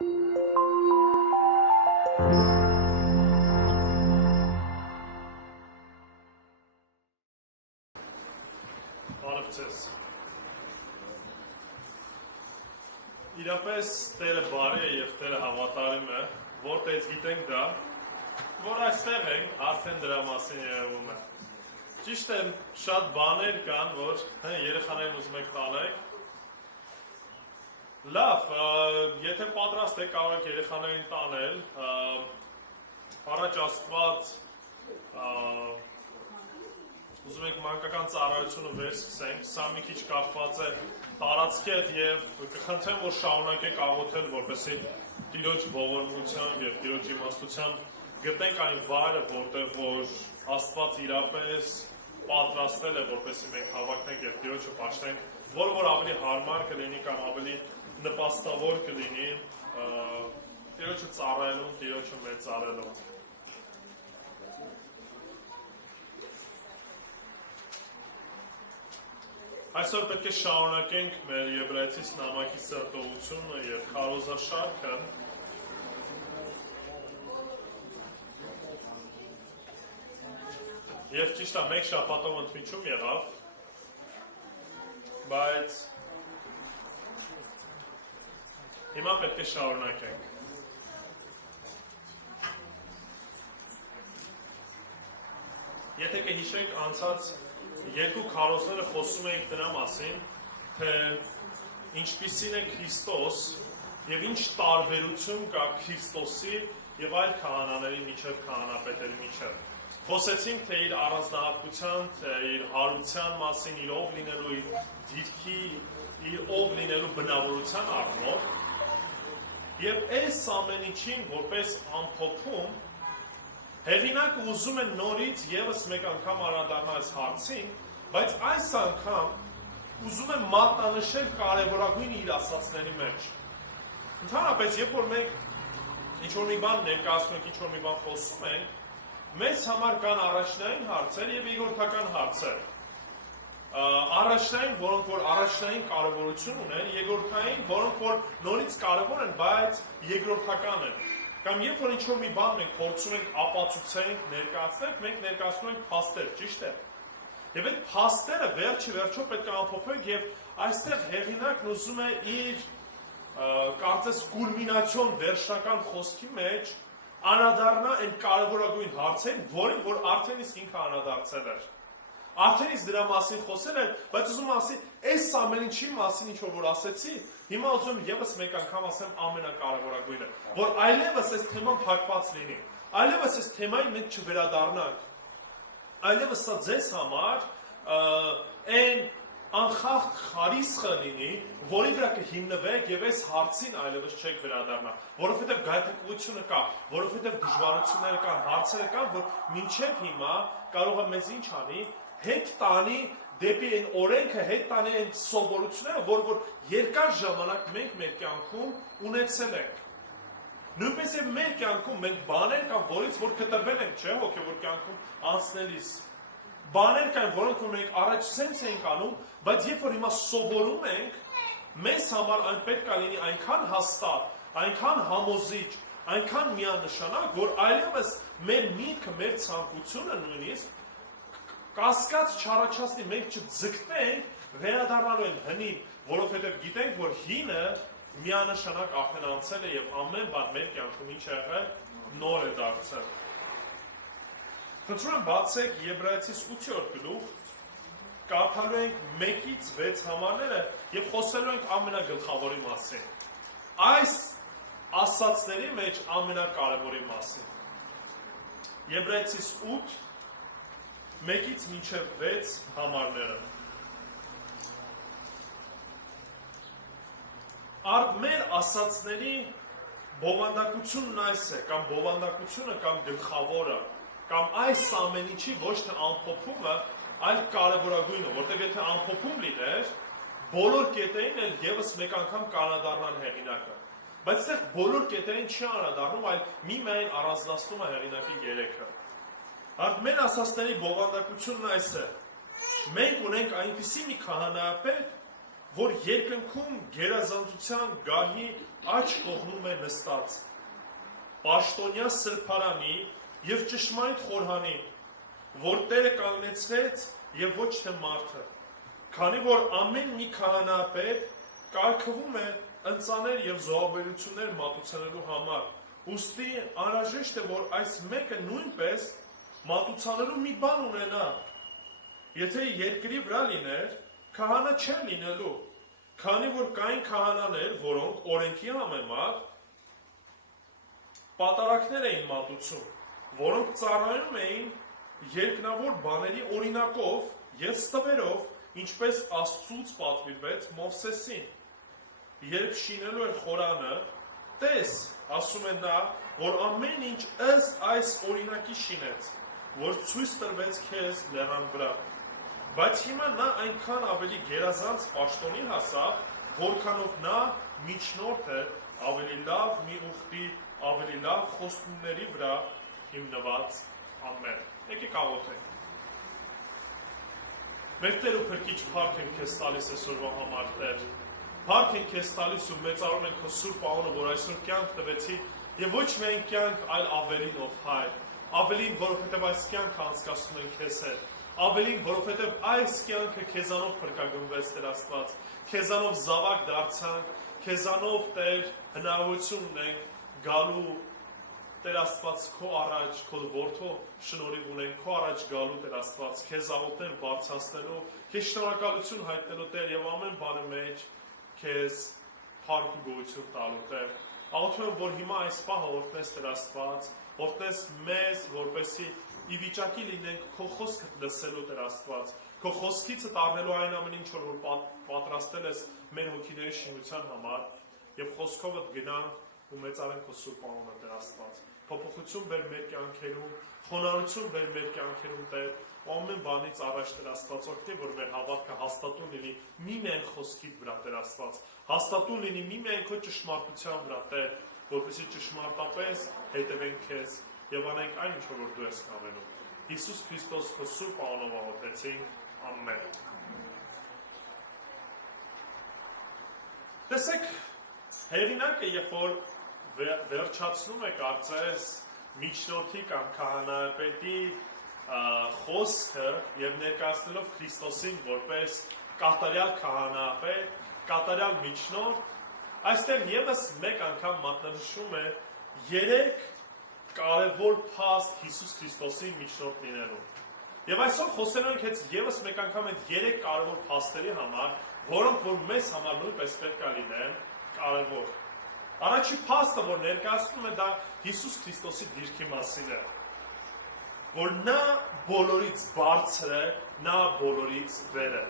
Արևցես իրապես Տերը բարի է և Տերը հավատարիմ է, որտեղից գիտենք դա, որ այստեղ ենք, արդեն դրա մասին երևում է։ Ճիշտ է, շատ բաներ կան, որ երեխաներին ուզում եք տանեք։ Լավ, եթե պատրաստ եք, կարող եք երեխաներին տանել, առաջ Աստված ուզում եք մանկական ծառայությունը վեր սկսենք, սա մի քիչ կախված է տարածքի հետ և կխնդրեմ, որ շարունակեք աղոթել, որպեսզի Տիրոջ ողորմությամբ և Տիրոջ իմաստությամբ գտնենք այն վայրը, որտեղ որ Աստված իրապես պատրաստել է, որպեսզի մենք հավաքվենք և Տիրոջը պաշտենք, որը որ ավելի հարմար կլինի կամ ավելի նպաստավոր կլինի Տիրոջը ծառայելուն, Տիրոջը մեծարելուն։ Այսօր պետք է շարունակենք մեր Եբրայեցիս նամակի սրտողությունը և քարոզաշարքը։ Եվ ճիշտ է, մեկ շաբաթով ընդմիջում եղավ, բայց հիմա պետք է շարունակենք։ Եթե կհիշենք անցած երկու քարոզները խոսում ենք դրա մասին, թե ինչպիսին է Քրիստոս և ինչ տարբերություն կա Քրիստոսի և այլ քահանաների միջև, քահանապետերի միջև։ Խոսեցինք, թե իր առանձնահատկության, թե իր հարության մասին, իր ով լինելու, իր դիրքի, իր ով լինելու բնավորության առումով։ Եվ այս ամեն ինչին որպես ամփոփում հեղինակը ուզում է նորից ևս մեկ անգամ անդրադառնալ այս հարցին, բայց այս անգամ ուզում է մատնանշել կարևորագույն իր ասածների մեջ։ Ընդհանրապես, երբ որ մենք ինչ-որ մի բան ներկայացնում ենք, ինչ-որ մի բան խոսում ենք, մեզ համար կան առաջնային հարցեր և երկրորդական հարցեր։ Առաջնային, որոնք որ առաջնային կարևորություն ունեն, երկրորդային, որոնք որ նորից կարևոր են, բայց երկրորդական են։ Կամ երբ որ ինչ-որ մի բան մենք փորձում ենք ապացուցենք, ներկայացնենք, մենք ներկայացնում ենք փաստեր, ճիշտ է։ Եվ այդ փաստերը վերջի վերջո պետք է ամփոփենք եւ այստեղ հեղինակն ուզում է իր կարծես կուլմինացիոն վերջնական խոսքի մեջ անդրադառնա այն կարևորագույն հարցերին, որին որ արդեն իսկ ինքը անդրադարձել էր։ Արդեն իսկ դրա մասին խոսել էր, բայց ուզում ասի, այս ամեն ինչի մասին ինչ որ ասեցի, հիմա ուզում եւս մեկ անգամ ասեմ ամենակարևորագույնը, որ այլևս այս թեման փակված լինի, այլևս այս թեմային մենք չվերադառնանք, այլևս սա ձեզ համար այն անխախտ խարիսխը լինի, որի վրա կհիմնվեք եւ այս հարցին այլևս չեք վերադառնա, որովհետեւ գայթակղությունը կա, որովհետեւ դժվարությունները կան, հարցերը կան, որ մինչեւ հիմա կարող է մեզ ինչ անի, հետ տանի դեպի այն օրենքը, հետ տանի այն սովորությունները, որ երկար ժամանակ մենք մեր կյանքում ունեցել ենք։ Նույնպես եւ մեր կյանքում մենք բաներ կան, որից որ կտրվել ենք, չէ՞, հոգեվոր կյանքում անցնելիս։ Բաներ կան, որոնք որ մենք առաջ սենց էինք անում, բայց երբ որ հիմա սովորում ենք, մեզ համար այն պետք է լինի այնքան հաստատ, այնքան համոզիչ, այնքան միանշանակ, որ այլևս մեր միտքը, մեր ցանկությունը նույնիսկ կասկած չառաջացնի, մենք չձգտենք վերադառնալու են հնին, որովհետև գիտենք, որ հինը միանշանակ արդեն անցել է և ամեն բան մեր կյանքում ինչ եղել նոր է դարձել։ Խնդրում եմ բացեք Եբրայեցիս 8-րդ գլուխ, կարդալու ենք 1-ից 6 համարները և խոսելու ենք ամենագլխավորի մասին։ Այս ասացների մեջ ամենակարևորի մասին։ Եբրայեցիս 8 1-ից մինչև 6 համարները։ Արդ մեր ասացների բովանդակությունն այս է, կամ բովանդակությունը, կամ գլխավորը, կամ այս ամեն ինչի ոչ թե ամփոփումը, այլ կարևորագույնը, որտեղ եթե ամփոփում լիներ, բոլոր կետերին էլ եւս մեկ անգամ կանադառնան հեղինակը։ Բայց այստեղ բոլոր կետերին չի անդրադառնում, այլ միմիայն առանձնացնում է հեղինակի երեքը։ Արդ մեր ասածների բովանդակությունն այս է։ Մենք ունենք այնպիսի մի քահանայապետ, որ երկնքում գերազանցության գահի աջ կողմում է նստած, պաշտոնյա սրբարանի և ճշմարիտ խորհանի, որ Տերը կանգնեցրեց և ոչ թե մարդը, քանի որ ամեն մի քահանայապետ կարգվում է ընծաներ և զոհաբերություններ մատուցանելու համար, ուստի անհրաժեշտ է, որ այս մեկը նույնպես մատուցանելու մի բան ունենա, եթե երկրի վրա լիներ, քահանա չեն լինելու, քանի որ կային քահանաներ, որոնք օրենքի համեմատ պատարակներ էին մատուցում, որոնք ծառայում էին երկնավոր բաների օրինակով և ստվերով, ինչպես Աստծուց պատվիրվեց Մովսեսին։ Երբ շինելու էր խորանը, տես, ասում է նա, որ ամեն ինչ ըստ այս օրինակի շինեց, որ ցույց տրվեց քեզ լեռան վրա։ Բայց հիմա նա այնքան ավելի գերազանց պաշտոնի հասավ, որքանով նա միջնորդ է ավելի լավ մի ուխտի, ավելի լավ խոստումների վրա հիմնված ամեն։ Եկեք աղոթենք։ Մեր Տեր ու Փրկիչ, փառք ենք քեզ տալիս այսօրվա համար, Տեր։ Փառք ենք քեզ տալիս ու մեծարում ենք քո սուրբ անունը, որ այսօր կյանք տվեցի, եւ ոչ միայն կյանք, այլ ավելին ով Հայր։ Ավելին, որովհետեւ այս կյանքը անցկացնում ենք քեզ հետ։ Ավելին, որովհետեւ այս կյանքը քեզանով փրկագնվեց, Տեր Աստված։ Քեզանով զավակ դարձանք, քեզանով, Տեր, հնարավորություն ունենք գալու Տեր Աստված քո առաջ, քո որդու շնորհիվ ունենք, քո առաջ գալու Տեր Աստված, քեզ աղոթել բարձրացնելու, քեզ շնորհակալություն հայտնելու Տեր եւ ամեն բանի մեջ քեզ փառք ու գոհություն տալու Տեր։ Աղոթում եմ, որ հիմա այս պահը օրհնես Տեր Աստված, օրհնես մեզ, որպեսզի ի վիճակի լինենք քո խոսքը լսելու Տեր Աստված, քո խոսքիցդ առնելու այն ամեն ինչ, որ պատրաստել ես մեր հոգիների շինության համար եւ խոսքովդ գնանք ու մեծարենք քո սուրբ անունը Տեր Աստված։ Փոփոխություն բեր մեր կյանքերում, խոնարհություն բեր մեր կյանքերում Տեր, ամեն բանից առաջ Տեր Աստված, օգնի, որ մեր հավատքը հաստատուն լինի մի միայն խոսքի վրա Տեր Աստված, հաստատուն լինի մի միայն քո ճշմարտության վրա Տեր, որպեսզի ճշմարտապես հետևենք քեզ եւ անենք այն ինչ որ դու ես կամենում։ Հիսուս Քրիստոս քո սուրբ անունով աղոթեցինք, ամեն։ Տեսեք, հեղինակը երբ որ վերջացնում է կարծես միջնորդի կամ քահանայապետի խոսքը եւ ներկայացնելով Քրիստոսին որպես կատարյալ քահանայապետ, կատարյալ միջնորդ, այստեղ եւս մեկ անգամ մատնանշում է 3 կարևոր փաստ Հիսուս Քրիստոսի միջնորդ լինելու։ Եվ այսօր խոսելու ենք հենց եւս մեկ անգամ այդ 3 կարևոր փաստերի համար, որոնք որ մեզ համար նույնպես պետք է լինեն կարևոր։ Առաջի փաստը, որ ներկայացնում է դա Հիսուս Քրիստոսի դիրքի մասին է, որ նա բոլորից բարձր է, նա բոլորից վեր է։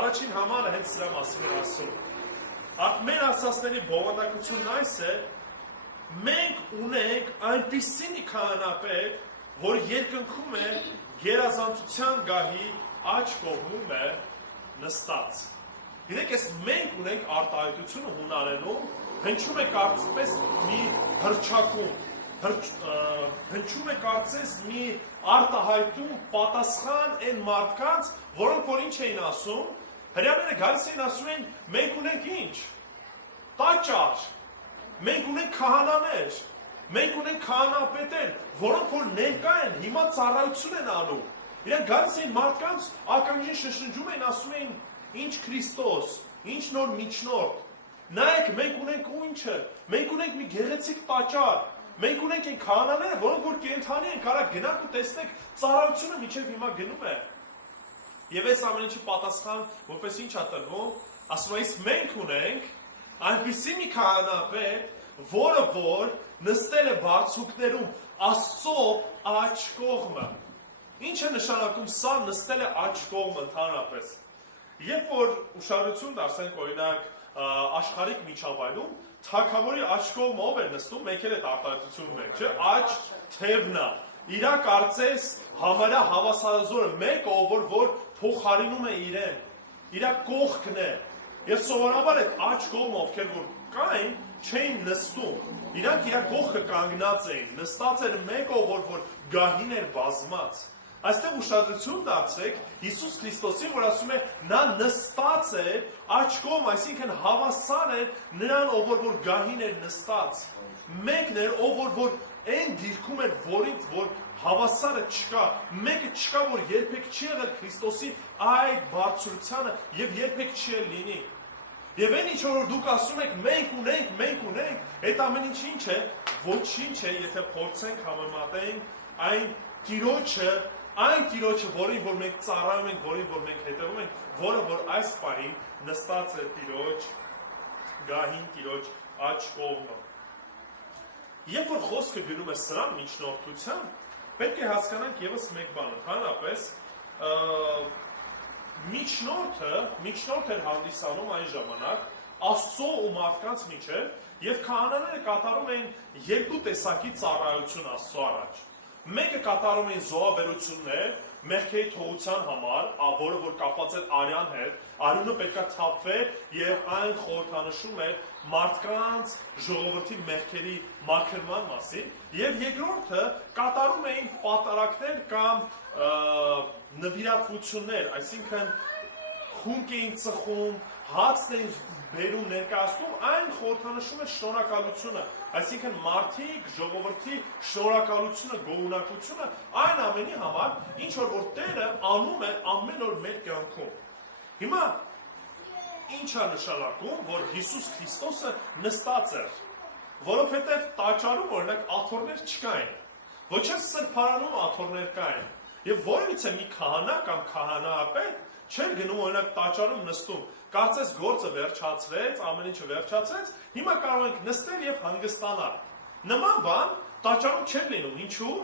Առաջին համարը հենց սրա մասին է ասում։ Մեր ասածների բովանդակությունն այս է, մենք ունենք այնպիսի մի քահանայապետ, որ երկնքում է գերազանցության գահի աջ կողմում է նստած։ Գիտեք, ես մենք ունենք արտահայտությունը հունարենում, հնչում է կարծես մի հրճակում, հնչում է կարծես մի արտահայտում պատասխան այն մարդկանց, որոնք որ ինչ էին ասում, հրեաները գալիս էին ասում են, մենք ունենք ինչ, տաճար, մենք ունենք քահանաներ, մենք ունենք քահանայապետեր, որոնք որ ներկա են, հիմա ծառայություն են անում, իրենք գալիս էին մարդկանց, ականջին շշնջում էին, ասում էին, ինչ Քրիստոս, ինչ նոր միջնորդ, նայեք, մենք ունենք ու ինչը, մենք ունենք մի գեղեցիկ տաճար, մենք ունենք այն քահանաները, որոնք որ կենդանի են, կարա գնանք ու տեսնեք, ծառայությունը մինչև հիմա գնում է։ Եվ այս ամեն ինչի պատասխան, որպես ինչ է տրվում, ասում է, իսկ մենք ունենք այնպիսի մի քահանայապետ, որը որ նստել է բարձուկներում Աստծո աջ կողմը։ Ինչ է նշանակում սա նստել է աջ կողմը ընդհանրապես։ Երբ որ ուշադրություն դարձնենք օրինակ աշխարհիկ միջավայրում, թագավորի աջ կողմը ով է նստում, մեկ էլ այդ արտահայտությունում է, չէ՞, աջ թևն է։ Իրա կարծես համարյա հավասարազորը մեկը, որ փոխարինում է իրեն, իրա կողքն է։ Եվ սովորաբար այդ աջ կողմը ովքեր որ կային, չէին նստում։ Իրանք իրա կողքը կանգնած էին, նստած էր մեկը, որ գահին էր բազմած։ Այստեղ ուշադրություն դարձրեք Հիսուս Քրիստոսին, որ ասում է նա նստած է աջ կողմ, այսինքն հավասար է նրան, ով որ գահին էր նստած։ Մեկն էր, ով որ այն դիրքում էր, որ հավասարը չկա, մեկը չկա, որ երբեք չի եղել Քրիստոսի այդ բարձրությանը եւ երբեք չի լինի։ Եվ այն ինչ որ դուք ասում եք մենք ունենք, այդ ամեն ինչ է, ոչինչ է, եթե փորձենք համեմատենք այն Տիրոջը, որին որ մենք ծառայում ենք, որին որ մենք հետևում ենք, որը որ այս պահին նստած է Տիրոջ, գահին Տիրոջ աջ կողմը։ Երբ որ խոսքը գնում է սրան միջնորդության, պետք է հասկանանք ևս մեկ բան, ընդհանրապես միջնորդ էր հանդիսանում այն ժամանակ Աստծո ու մարդկանց միջև եւ քահանաները կատարում էին երկու տեսակի ծառայություն Աստծո առաջ։ Մեկը կատարում էին զոհաբերություններ մեղքերի թողության համար, որը որ կապված էր արյան հետ, արյունը պետքա թափվեր եւ այն խորհրդանշում էր մարդկանց ժողովրդի մեղքերի մաքրման մասին, եւ երկրորդը կատարում էին պատարակներ կամ նվիրատվություններ, այսինքն խունկ էին ծխում, հացն էին բերում ներկայացնում, այն խորհրդանշում է շնորհակալությունը, այսինքն մարդիկ, ժողովրդի շնորհակալությունը, գոհունակությունը, այն ամենի համար, ինչ որ Տերը անում է ամեն օր մեր կյանքում։ Հիմա ինչ է նշանակում, որ Հիսուս Քրիստոսը նստած էր, որովհետև տաճարում օրինակ աթոռներ չկային, ոչ էլ սրբարանում աթոռներ կային, եւ որևիցե մի քահանա կամ քահանայապետ չէր գնում օրինակ տաճարում նստում, կարծես գործը վերջացրեց, ամեն ինչը վերջացրեց, հիմա կարող ենք նստել եւ հանգստանալ։ Նման բան տաճարում չէր լինում, ինչու՞,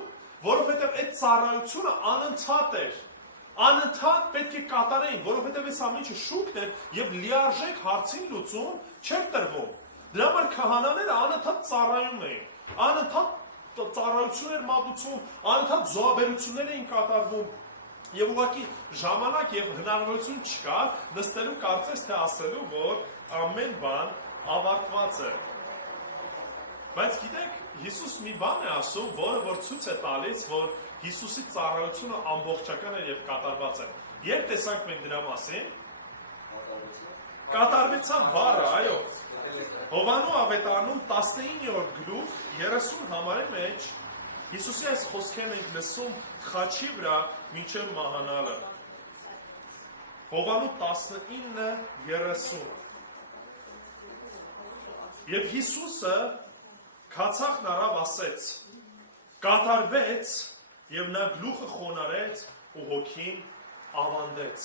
որովհետեւ այդ ծառայությունը անընդհատ էր։ Անընդհատ պետք է կատարեին, որովհետեւ այս ամեն ինչը շուկն էր եւ լիարժեք հարցին լուծում չէր տրվում։ Դրա համար քահանաները անընդհատ ծառայում էին, անընդհատ ծառայություններ մատուցում, անընդհատ զոհաբերություններ էին կատարվում։ Եվ ուղղակի ժամանակ եւ հնարավորություն չկա նստելու կարծես թե ասելու, որ ամեն բան ավարտված է։ Բայց գիտեք, Հիսուս մի բան է ասում, որը որ ցույց է տալիս, որ Հիսուսի ծառայությունը ամբողջական է եւ կատարված է։ Երբ տեսանք մենք դրա մասին, կատարվեցավ բառը, այո։ Հովանու ավետարանում 19-րդ գլուխ 30 համարի մեջ Հիսուսի այս խոսքերն ենք լսում խաչի վրա մինչև մահանալը։ Հովանու 19:30։ Եվ Հիսուսը քացախն առավ ասեց. կատարվեց, եւ նա գլուխը խոնարհեց ու հոգին ավանդեց։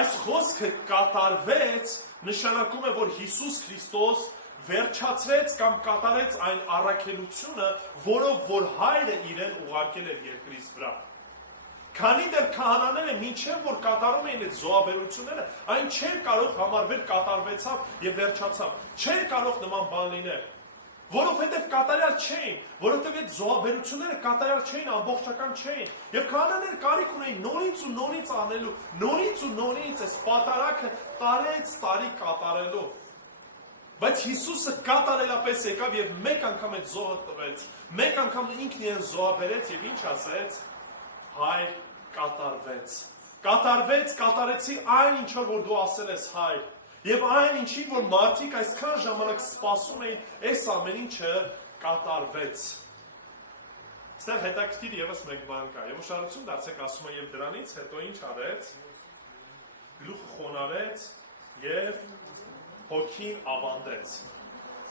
Այս խոսքը կատարվեց նշանակում է, որ Հիսուս Քրիստոս վերջացրեց կամ կատարեց այն առաքելությունը, որով որ հայրը իրեն ուղարկել էր երկրից վրա։ Քանի դեռ քահանաները մինչև որ կատարում էին այդ զոհաբերությունները, այն չէր կարող համարվել կատարվեցավ եւ վերջացավ։ Չէր կարող նման բան լինել, որովհետեւ կատարյալ չէին, որովհետեւ այդ զոհաբերությունները կատարյալ չէին, ամբողջական չէին։ Եվ քահանաները կարիք ունեին նորից ու նորից անելու, նորից ու նորից այս պատարակը տարեց տարի կատարելու։ Բայց Հիսուսը կատարելապես եկավ եւ մեկ անգամ այդ զոհը տվեց, մեկ անգամ ինքն իրեն զոհաբերեց եւ ինչ ասեց. Հայր, կատարվեց։ Կատարվեց, կատարեցի այն ինչ որ դու ասել ես, հայր։ Եվ այն ինչի որ մարդիկ այսքան ժամանակ սպասում էին, այս ամեն ինչը կատարվեց։ Ստեղ հետաքրքիր եւս մեկ բան կա։ Եվ ուշադրություն դարձեք, ասում է եւ դրանից հետո ինչ արեց։ Գլուխը խոնարհեց եւ հոգին ավանդեց։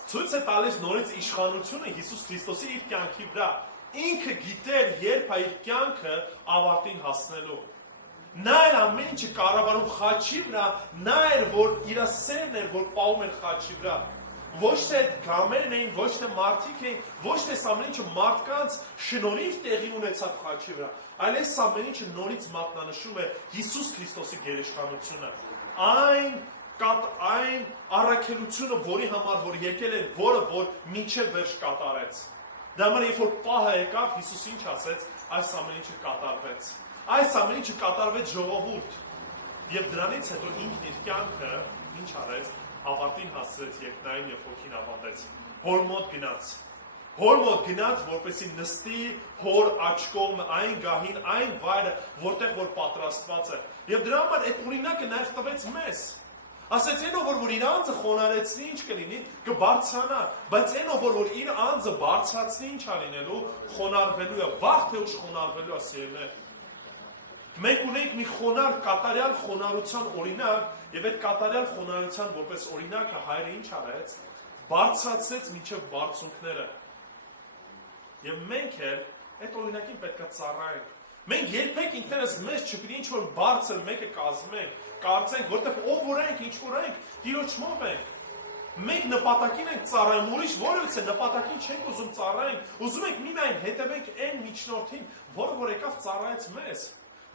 Ցույց է տալիս նորից իշխանությունը Հիսուս Քրիստոսի իր կյանքի վրա։ Ինքը գիտեր, երբ իր կյանքը ավարտին հասնելու։ Նա էր ամեն ինչը կառավարում խաչի վրա, նա էր, որ իր սերն էր, որ պահում էր խաչի վրա։ Ոչ թե գամերն էին, ոչ թե մարդիկ էին, ոչ թե ամեն ինչը մարդկանց շնորհիվ տեղի ունեցավ խաչի վրա, այլ այս ամեն ինչը նորից մատնանշում է Հիսուս Քրիստոսի գերիշխանությունը։ Այն առաքելությունը, որի համար որ եկել էր, որը որ մինչև վերջ կատարեց։ Դա համար երբ որ պահը եկավ, Հիսուս ինչ ասեց, այս ամեն ինչը կատարվեց։ Այս ամեն ինչը կատարվեց ժողովուրդ։ Եվ դրանից հետո ինքն իր կյանքը ինչ արեց, ավարտին հասցրեց երկնային եւ հոգին ավանդեց։ Հոր մոտ գնաց։ Հոր մոտ գնաց, որպեսի նստի հոր աջ կողմը այն գահին, այն վայրը, որտեղ որ պատրաստված է։ Եվ դրա համար այդ օրինակը նաև տվեց մեզ։ Ասեց այնով որ իր անձը խոնարեցնի, ինչ կլինի, կբարձրանա, բայց այնով որ իր անձը բարձրացնի, ինչ ա լինելու, խոնարհվելու է, վաղ թե ուշ խոնարհվելու է սիրելիներ։ Մենք ունենք մի խոնար, կատարյալ խոնարհության օրինակ, եւ այդ կատարյալ խոնարհության որպես օրինակը հայրը ինչ արեց, բարձրացրեց մինչև բարձունքները։ Եվ մենք էլ այդ օրինակին պետք է ծառայենք։ Մենք երբեք ինքներս մեզ չպիտի ինչ-որ բարձր մեկը կազմենք, կարծենք, որտեղ ով որ ենք, ինչ որ ենք, Տիրոջով ենք։ Մենք նպատակին ենք ծառայում, ուրիշ որևիցե նպատակին չենք ուզում ծառայենք, ուզում ենք միմիայն հետևենք այն միջնորդին, որը որ եկավ ծառայեց մեզ,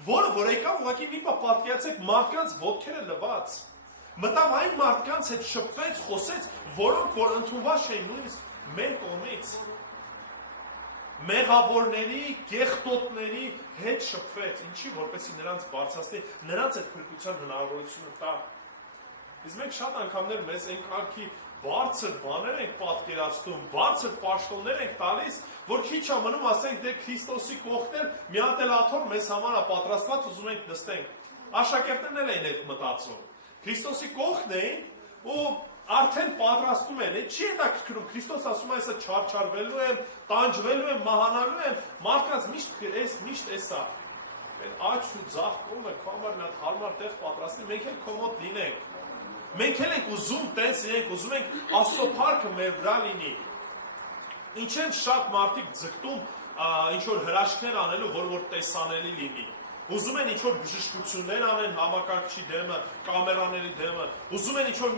որը որ եկավ ուղղակի մի բան պատկերացեք մարդկանց ոտքերը լվաց, մտավ այն մարդկանց հետ շփվեց, խոսեց, որոնք որ ընդունված չէին նույնիսկ մեր կողմից, մեղավորների, գեղտոտների հետ շփվեց, ինչի որպեսզի նրանց բարձրացնի, նրանց այդ փրկության հնարավորությունը տա։ Իսկ մենք շատ անգամներ մեզ այն կարգի բարձր բաներ ենք պատկերացնում, բարձր պաշտոններ ենք տալիս, որ քիչ ա մնում ասենք դե Քրիստոսի կողքն մի հատ էլ աթոռ մեզ համար է պատրաստված, ուզում ենք նստենք։ Աշակերտներն էլ են այդ մտածում։ Քրիստոսի կողքն էին ու արդեն պատրաստում են, չի հետաքրքրում, Քրիստոս ասում է, այսը չարչարվելու եմ, տանջվելու եմ, մահանալու եմ, մարդկանց միշտ էսա։ Այդ աջ ու ձախ կողմը քո համար մի հատ հարմար տեղ պատրաստի, մենք էլ քո մոտ լինենք։ Մենք էլ ենք ուզում տենց լինենք, ուզում ենք Աստծո փառքը մեր վրա լինի։ Ինչ են շատ մարդիկ ձգտում ինչ-որ հրաշքներ անելու, որ տեսանելի լինի։ Ուզում են ինչ-որ բժշկություններ անեն համակարգչի դեմը, կամերաների դեմը, ուզում են ինչ-որ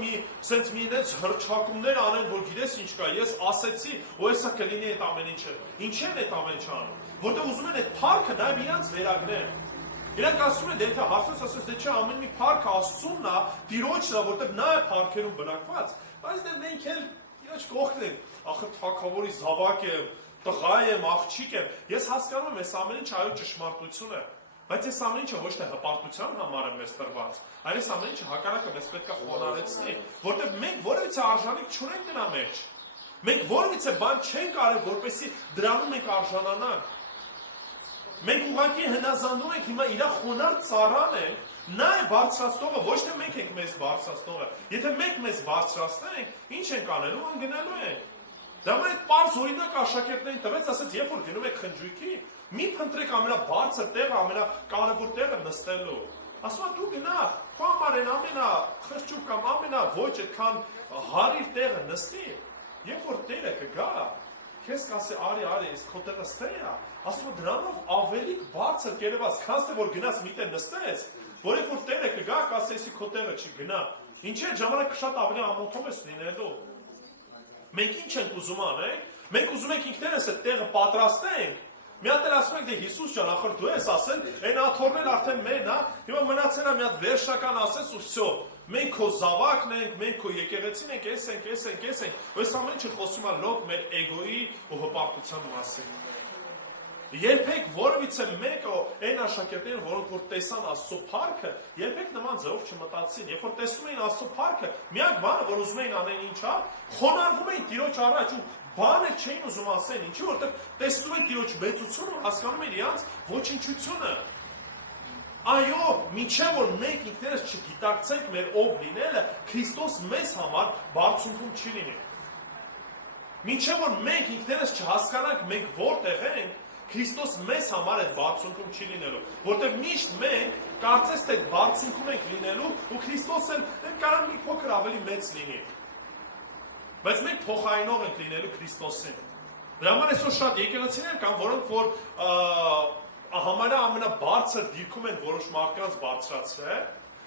սենց մի նենց հրճակումներ անեն, որ գիտես ինչ կա, ես ասեցի, ու հեսա կլինի այդ ամեն ինչը։ Ինչ են այդ ամեն ինչը անում, որտեղ ուզում են այդ փառքը նաև իրանց վերագնեն։ Իրանք ասում են, դե թե հարցնես ասես, դե չէ ամեն մի փառքը Աստծունն է, Տիրոջն է, որտեղ նա է փառքերում բնակված, բայց դե մենք էլ Տիրոջ կողքն ենք, ախր թագավորի զավակ եմ, տղա եմ, աղջիկ եմ, ես հասկանում եմ, այս ամեն ինչը այո ճշմարտություն է, բայց այս ամեն ինչը ոչ թե հպարտության համար է մեզ տրված, այլ այս ամեն ինչը հակառակը մեզ պետք է խոնարհեցնի, որտեղ մենք որևիցե արժանիք չունենք դրա մեջ, մենք որևիցե բան չենք արել, որպեսզի դրանում ենք արժանանանք։ Մենք ուղղակի հնազանդում ենք հիմա իր խոնարհ ծառան ենք, նա է բարձրացնողը, ոչ թե մենք ենք մեզ բարձրացնողը։ Եթե մենք մեզ բարձրացնենք, ինչ ենք անելու, անգնալու ենք։ Դա մեր պարզ օրինակ աշակերտներին տվեց, ասեց, երբ որ գնում եք խնջույքի, մի փնտրեք ամենաբարձր տեղը, ամենակարևոր տեղը նստելու։ Ասում է դու գնա, քո համար են ամենախղճուկ կամ ամենավոճը քան հարիր տեղը նստի, երբ որ Տերը կգա, քեզ կասի արի, այս քո տեղը ստե է, ասում է դրանով ավելի բարձր կերևաց, քան թե որ գնաս մի տեղ նստես, որ երբ որ Տերը կգա, կասի էսի քո տեղը չի գնա։ Ինչի՞ այդ ժամանակ շատ ավելի ամոթով ես լինելու։ Մենք ինչ ենք ուզում անենք, մենք ուզում ենք ինքներս այդ տեղը պատրաստենք։ Մի հատ էլ ասում ենք, դե Հիսուս ջան, ախր դու ես ասել, այն աթոռներն արդեն մերն է, հիմա մնացել է մի հատ վերջական ասես ու վсё։ Մենք քո զավակն ենք, մենք քո եկեղեցին ենք, էս ենք։ Այս ամեն ինչը խոսում է լոկ մեր էգոյի ու հպարտության մասին։ Երբեք որևիցե մեկը այն աշակերտները, որոնք որ տեսան Աստծո փառքը, երբեք նման ձևով չմտածին։ Երբ որ տեսնում էին Աստծո փառքը, միակ բանը, որ ուզում էին անեն ինչա, խոնարհվում էին Տիրոջ առաջ ու բանը չէին ուզում ասեն, ինչի որտեղ տեսնում են Տիրոջ մեծությունը, հասկանում են իրանց ոչնչությունը։ Այո, մինչև որ մենք ինքներս չգիտակցենք մեր ով լինելը, Քրիստոս մեզ համար բարձունքում չի լինի։ Մինչև որ մենք ինքներս չհասկանանք մենք որտեղ ենք, Քրիստոս մեզ համար այդ բարձունքում չի լինելու, որտեղ միշտ մենք կարծես թե բարձունքում ենք լինելու ու Քրիստոսը կարող մի փոքր ավելի մեծ լինի։ Բայց մենք փոխարինող ենք լինելու Քրիստոսին։ Դրա համար այսօր շատ եկեղեցիներ կան, որոնք որ համարյա ամենաբարձր դիրքում են որոշ մարդկանց բարձրացրել,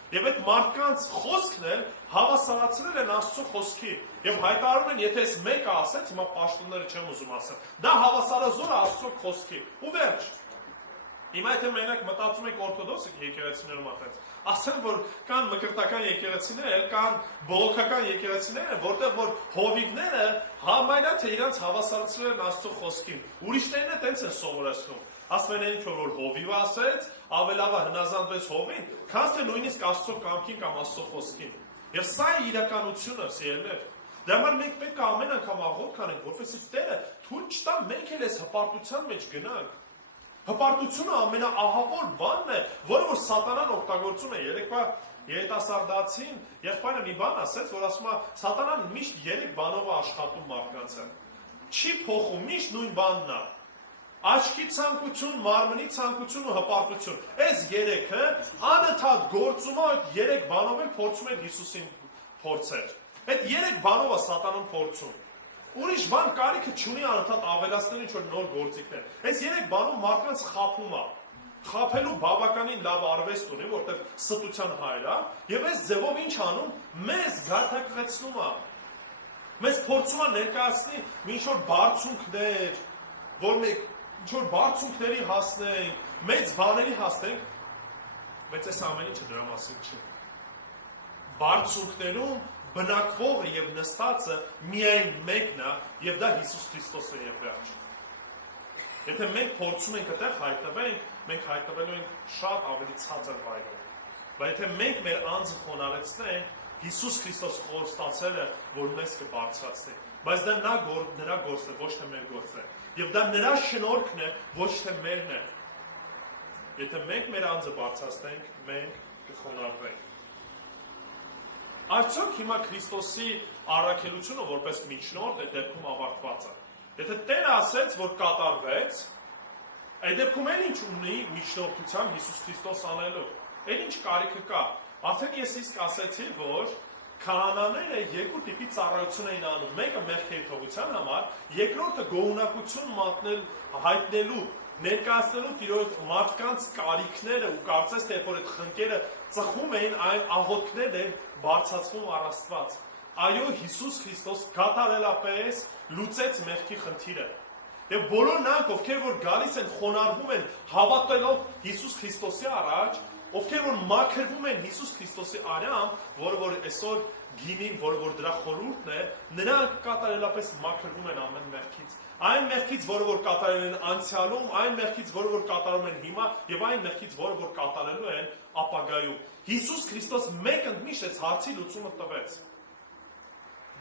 եւ այդ մարդկանց խոսքն էլ հավասարացրել են Աստծո խոսքին եւ հայտարարում են, եթե այս մեկը ասեց, հիմա պաշտոնները չեմ ուզում ասել, դա հավասարազոր է Աստծո խոսքին։ Ու վերջ։ Հիմա եթե մենակ մտածում եք օրթոդոքս եկեղեցիներում այդպես, ասեմ որ կան մկրտական եկեղեցիներ, կան բողոքական եկեղեցիներ, որտեղ որ հովիվները համարյա թե իրանց հավասարացրել են Աստծո խոսքին։ Ուրիշներն էլ տենց են սովորեցնում։ Ասում են որ հովիվը ասեց, ավելավա հնազանդվեց հովին, քան թե նույնիսկ Աստծո կամքին կամ Աստծո խոսքին։ Եվ սա է իրականությունը, սիրելիներ։ Դրա համար մենք պետք է ամեն անգամ աղոթք անենք, որպեսզի Տերը թույլ չտա մենք էլ այս հպարտության մեջ գնանք։ Հպարտությունը ամենաահավոր բանն է, որը որ սատանան օգտագործում է։ Երեկվա երիտասարդացին եղբայրը մի բան ասեց, որ ասում է սատանան միշտ 3 բանով է աշխատում մարդկանց հետ։ Չի փոխում, միշտ նույն բանն է։ Աչքի ցանկություն, մարմնի ցանկություն ու հպարտություն։ Այս 3-ը անընդհատ գործում է, այդ 3 բանով էլ փորձում է Հիսուսին փորձել։ Այդ 3 բանով է սատանան փորձում։ Ուրիշ բան կարիքը չունի անընդհատ ավելացնել ինչ-որ նոր գործիքներ։ Այս 3 բանով մարդկանց խափում է։ Խափելու բավականին լավ արվեստ ունի, որտեղ ստության հայր է, եւ այս ձևով ինչ անում, մեզ գարթակղեցնում է։ Մեզ փորձում է ներկայացնի ինչ-որ բարձունքներ, որ մենք ինչ-որ բարձունքների հասնենք, մեծ բաների հասնենք, բայց այս ամեն ինչը դրա մասին չէ։ Բարձունքներում բնակվողը եւ նստածը միայն մեկն է, եւ դա Հիսուս Քրիստոսն է եւ վերջ։ Եթե մենք փորձում ենք այդտեղ հայտնվենք, մենք հայտնվելու ենք շատ ավելի ցածր վայրում։ Բայց եթե մենք մեր անձը խոնարհեցնենք, Հիսուս Քրիստոս խոստացել է, որ մեզ կբարձրացնի։ Բայց դա նրա գործն է, ոչ թե մեր գործն է։ Եվ դա նրա շնորհքն է, ոչ թե մերն է։ Եթե մենք մեր անձը բարձրացնենք, մենք կխոնարհվենք։ Արդյոք հիմա Քրիստոսի առաքելությունը որպես միջնորդ այդ դեպքում ավարտված է։ Եթե Տերը ասեց, որ կատարվեց, այդ դեպքում էլ ինչ ունի միջնորդության Հիսուս Քրիստոս անելու։ Էլ ինչ կարիքը կա։ Արդեն ես իսկ ասեցի, որ քահանաները 2 տիպի ծառայություն էին անում։ Մեկը մեղքի թողության համար, երկրորդը գոհունակություն մատնել, հայտնելու, ներկայացնելու Տիրոջ մարդկանց կարիքները ու կարծես թե որ այդ խնկերը ծխում էին, այն աղոթքներն են բարձրացվում առ Աստված։ Այո, Հիսուս Քրիստոս կատարելապես լուծեց մեղքի խնդիրը։ Եվ բոլոր նրանք, ովքեր որ գալիս են, խոնարհվում են, հավատելով Հիսուս Քրիստոսի առաջ, ովքեր որ մաքրվում են Հիսուս Քրիստոսի արյամբ, որը որ այսօր գինին, որը որ դրա խորհուրդն է, նրանք կատարելապես մաքրվում են ամեն մեղքից։ Այն մեղքից, որը որ կատարել են անցյալում, այն մեղքից, որը որ կատարում են հիմա, եւ այն մեղքից, որը որ կատարելու են ապագայում։ Հիսուս Քրիստոս մեկ ընդմիշտ այս հարցի լուծումը տվեց։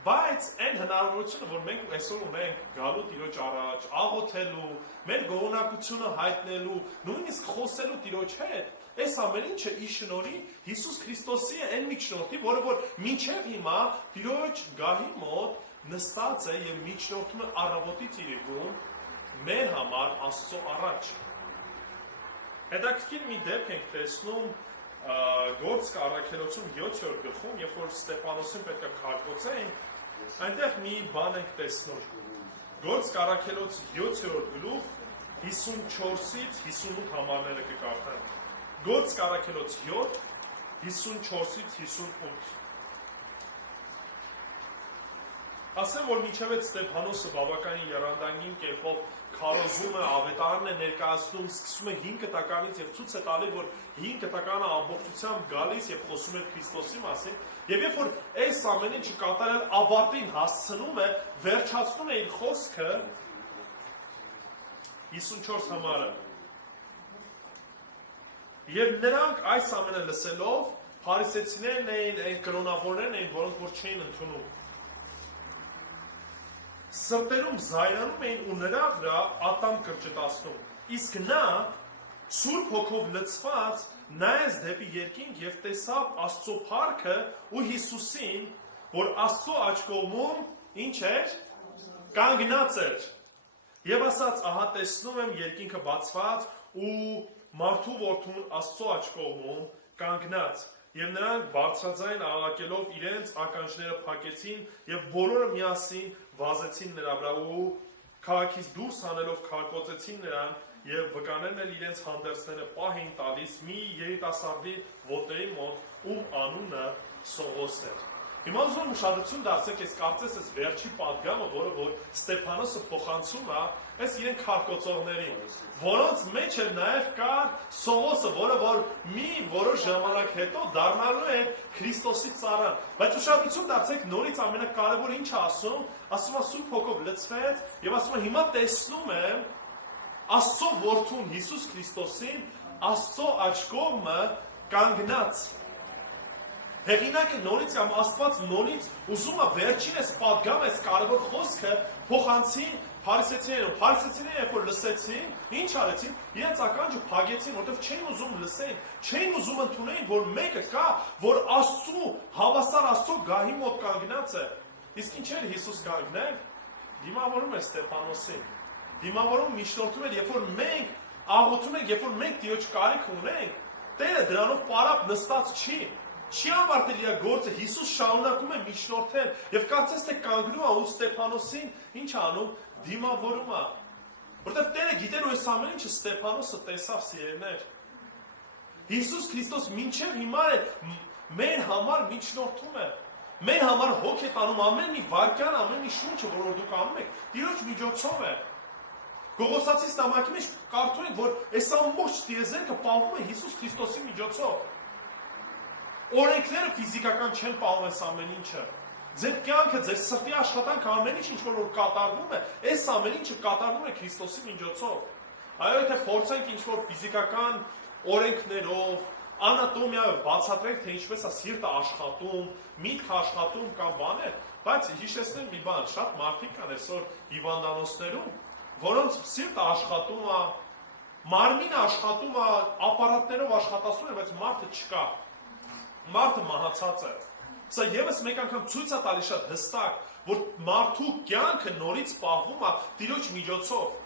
Բայց այն հնարավորությունը, որ մենք այսօր ունենք գալու Տիրոջ առաջ, աղոթելու, մեր գոհունակությունը հայտնելու, նույնիսկ խոսելու Տիրոջ հետ, այս ամեն ինչը ի շնորհի Հիսուս Քրիստոսի է, այն միջնորդի, որը որ մինչև հիմա Տիրոջ գահի մոտ նստած է եւ միջնորդում է առավոտից իրիկուն մեր համար Աստծո առաջ։ Հետաքրքիր մի դեպք ենք տեսնում Գործք առաքելություն 7-րդ գլխում, երբ որ Ստեփանոսին պետք է քարկոծեն, այնտեղ մի բան ենք տեսնում։ Գործք առաքելոց 7-րդ գլուխ 54-ից 58 համարները կկարդան։ Գործք առաքելոց 7 54-ից 58։ Ասեմ, որ մինչև այդ Ստեփանոսը բավականին եռանդանգին կերպով քարոզում է, ավետարանն է ներկայացնում, սկսում է 5 տականից եւ ցույց է տալի, որ 5 տականը ամբողջությամբ գալիս եւ խոսում է Քրիստոսի մասին, եւ երբ որ այս ամեն ինչը կատարել ավարտին հասցնում է, վերջացնում է իր խոսքը 54 համարը։ Եվ նրանք այս ամենը լսելով, փարիսեցիներն էին, այն կրոնավորներն էին, որոնք որ չէին ընդունում։ Սրտերում զայրանում էին ու նրա վրա ատամ կրճտացնում։ Իսկ նա Սուրբ Հոգով լցված նայեց դեպի երկինք եւ տեսավ Աստծո փառքը ու Հիսուսին, որ Աստծո աջ կողմում ինչ էր, կանգնած էր։ Եվ ասաց, ահա տեսնում եմ երկինքը բացված ու մարդու որդուն Աստծո աջ կողմում կանգնած։ Եվ նրանք բարձրաձայն աղաղակելով իրենց ականջները փակեցին եւ բոլորը միասին վազեցին նրա վրա ու քաղաքից դուրս հանելով քարկոծեցին նրան եւ վկաներն էլ իրենց հանդերձները պահ էին տալիս մի երիտասարդի ոտերի մոտ, ում անունը Սողոս էր։ Հիմա ուզում ուշադրություն դարձեք, ես կարծես այս վերջի պատգամը, որը որ Ստեփանոսը փոխանցում է, այս իրեն քարկոծողներին, որոնց մեջ էլ նաև կար Սողոսը, որը որ մի որոշ ժամանակ հետո դառնալու է Քրիստոսի ծառան։ Բայց ուշադրություն դարձեք, նորից ամենակարևորը ինչ է ասում, ասում է Սուրբ Հոգով լցվեց եւ ասում է հիմա տեսնում եմ Աստծո որդուն Հիսուս Քրիստոսին Աստծո աջ կողմը կանգնած։ Հեղինակը նորից կամ Աստված նորից ուզում է վերջինս պատգամ այս կարևոր խոսքը փոխանցին փարիսեցիներին, փարիսեցիները երբ որ լսեցին, ինչ արեցին, իրենց ականջը փակեցին, որովհետև չէին ուզում լսեն, չէին ուզում ընդունեն, որ մեկը կա, որ Աստծու հավասար Աստծո գահի մոտ կանգնած է։ Իսկ ինչ էր Հիսուս կանգնել, դիմավորում էր Ստեփանոսին, դիմավորում միջնորդում էր, երբ որ մենք աղոթում ենք, երբ որ մենք Տիրոջ կարիք ունենք, Տերը դրանով պարապ նստած չի ավարտել իր գործը, Հիսուս շարունակում է միջնորդել եւ կարծես թե կանգնում է ու Ստեփանոսին ինչ անում, դիմավորում է, որտեղ Տերը գիտեր ու այս ամեն ինչը Ստեփանոսը տեսավ սիրելիներ։ Հիսուս Քրիստոս մինչև հիմա մեր համար միջնորդում է, մեր համար հոգ է տանում ամեն մի վարքյան, ամեն մի շունչը, որ դուք անում եք, Տիրոջ միջոցով է։ Գողոսացիս նամակի մեջ կարդում ենք, որ այս ամբողջ տիեզերքը պահվում է Հիսուս Քրիստոսի միջոցով։ Օրենքները ֆիզիկական չեն պահում այս ամեն ինչը։ Ձեր կյանքը, ձեր սրտի աշխատանքը ամեն ինչ որ կատարվում է, այս ամեն ինչը կատարվում է Քրիստոսի միջոցով։ Այո, եթե փորձենք ինչ որ ֆիզիկական օրենքներով, անատոմիայով բացատրենք, թե ինչպես է սիրտը աշխատում, միտքը աշխատում կամ բաներ, բայց հիշեցնեմ մի բան, շատ մարդիկ կան այսօր հիվանդանոցներում, որոնց սիրտը աշխատում է, մարմինը աշխատում է, ապարատներով աշխատացնում է, բայց մարդը չկա։ Մարդը մահացած է։ Սա եւս մեկ անգամ ցույց է տալիս շատ հստակ, որ մարդու կյանքը նորից պահվում է Տիրոջ միջոցով։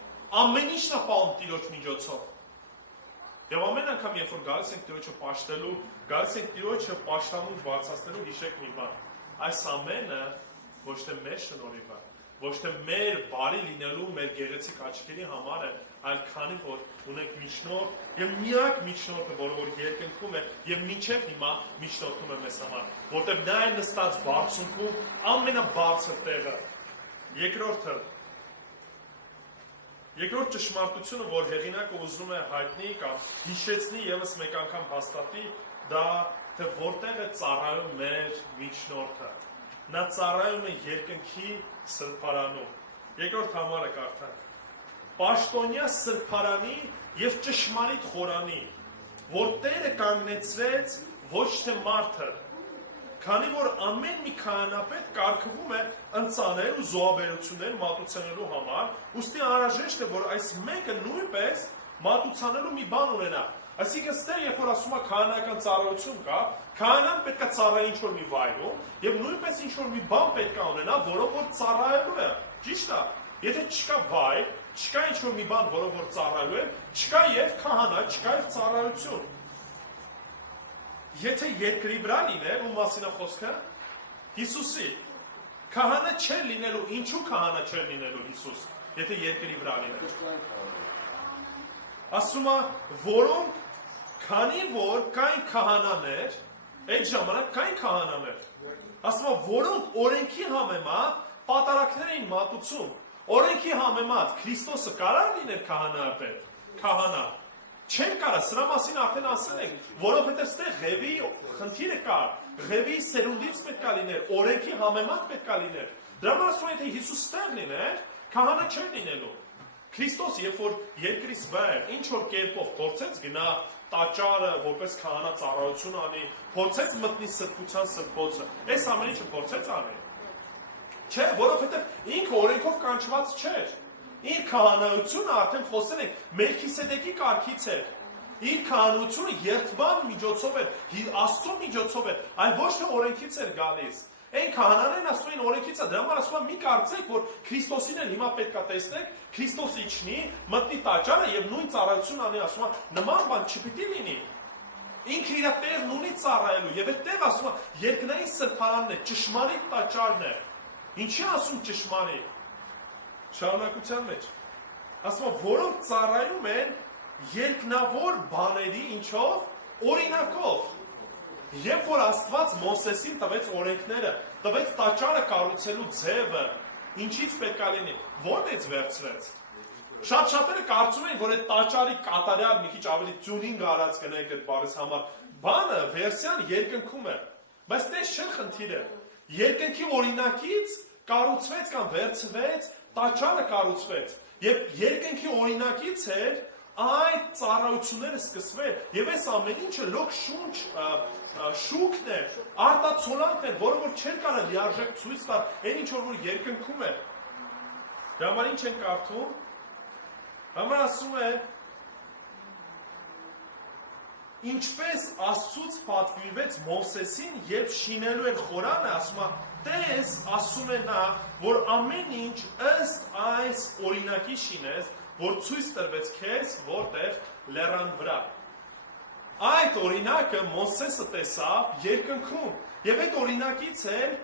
Ամեն ինչն է պահում Տիրոջ միջոցով։ Եվ ամեն անգամ, երբ որ գալիս ենք Տիրոջը պաշտելու, գալիս ենք Տիրոջը պաշտամունք բարձրացնելու, հիշեք մի բան։ Այս ամենը ոչ թե մեր շնորհիվ է, ոչ թե մեր բարի լինելու, մեր գեղեցիկ աչքերի համար է, այլ քանի որ ունենք միջնորդ եւ միակ միջնորդը, որը որ երկնքում է եւ մինչեւ հիմա միջնորդում է մեզ համար, որտեղ նա է նստած բարձունքում ամենաբարձր տեղը։ Երկրորդ ճշմարտությունը, որ հեղինակը ուզում է հայտնի կամ հիշեցնի եւս մեկ անգամ հաստատի, դա թե որտեղ է ծառայում մեր միջնորդը։ Նա ծառայում է երկնքի սրբարանում։ Երկրորդ համարը կարդանք։ Պաշտոնյա սրբարանի եւ ճշմարիտ խորանի, որ Տերը կանգնեցրեց ոչ թե մարդը, քանի որ ամեն մի քահանապետ կարգվում է ընծաներ ու զոհաբերություններ մատուցանելու համար, ուստի անհրաժեշտ է, որ այս մեկը նույնպես մատուցանելու մի բան ունենա։ Այսինքն ստեղ, երբ որ ասում է քահանայական ծառայություն կա, քահանան պետք է ծառայի ինչ-որ մի վայրում, եւ նույնպես ինչ-որ մի բան պետք է ունենա, որով որ ծառայելու է։ Ճիշտ է։ Եթե չկա վայր, չկա ինչ-որ մի բան, որով որ ծառայելու է, չկա եւ քահանա, չկա եւ ծառայություն։ Եթե երկրի վրա լիներ, ում մասին է խոսքը, Հիսուսի, քահանա չէր լինելու, ինչու քահանա չէր լինելու Հիսուս, եթե երկրի վրա լիներ։ Ասում է, որոնք քանի որ կային քահանաներ, այդ ժամանակ կային քահանաներ։ Ասում է, որոնք օրենքի համեմատ պատարակներ էին մատուցում։ Օրենքի համեմատ Քրիստոսը կարա լիներ քահանապետ, քահանա։ Չեն կարա, սրա մասին արդեն ասել ենք, որովհետև ստեղ Ղևի խնդիրը կար, Ղևի սերունդից պետք է լիներ, օրենքի համեմատ պետք է լիներ։ Դրա համար ասում եթե Հիսուս ստեղ լիներ, քահանա չէր լինելու։ Քրիստոս, երբ որ երկրից վեր ինչ որ կերպով փորձեց գնա տաճարը, որպես քահանա ծառայություն անի, փորձեց մտնի սրբության սրբոցը, այս ամեն ինչը փորձեց անի։ Չէ, որովհետև ինքը օրենքով կանչված չէր։ Իր քահանայությունը արդեն խոսել ենք Մելքիսեդեկի կարգից էր։ Իր քահանությունը երթման միջոցով էր, Աստծո միջոցով էր, այլ ոչ թե օրենքից էր գալիս։ Այն քահանաներն ասում են օրենքից է, դրա համար ասում եմ մի կարծեք, որ Քրիստոսին էլ հիմա պետք է տեսնեք, Քրիստոս իջնի, մտնի տաճարը եւ նույն ծառայություն անի, ասում եմ նման բան չպիտի լինի։ Ինքը իր տեղն ունի ծառայելու եւ այդ տեղը ասում եմ երկնային սրբարանն է, ճշմարիտ տաճարն է։ Ինչի ասում ճշմարիտ։ Շարունակության մեջ ասում եմ որոնք ծառայում են երկնավոր բաների ինչով օրինակով երբ որ Աստված Մովսեսին տվեց օրենքները տվեց տաճարը կառուցելու ձևը ինչից պետք է լինի որտեղից վերցրեց շատ-շատերը կարծում են որ այդ տաճարի կատարյալ մի քիչ ավելի tuning արած կնեք այդ բառից համար բանը վերսիան երկնքում է բայց դες չէ խնդիրը երկնքի օրինակից կառուցվեց կամ վերցվեց տաճարը կառուցվեց եւ երկնքի օրինակից էր այդ ծառայությունները սկսվել եւ այս ամեն ինչը լոկ շուկն է, արտացոլանքն է, որը որ չէր կարող լիարժեք ցույց տալ, այն ինչ որ երկնքում է։ Դա համար ինչ են կարդում։ Համար ասում է ինչպես Աստծուց պատվիրվեց Մովսեսին, երբ շինելու էր խորանը, ասում է, տես, ասում է նա, որ ամեն ինչ ըստ այս օրինակի շինես, որ ցույց տրվեց քեզ, որտեղ լեռան վրա։ Այդ օրինակը Մովսեսը տեսավ երկնքում, եւ այդ օրինակից էլ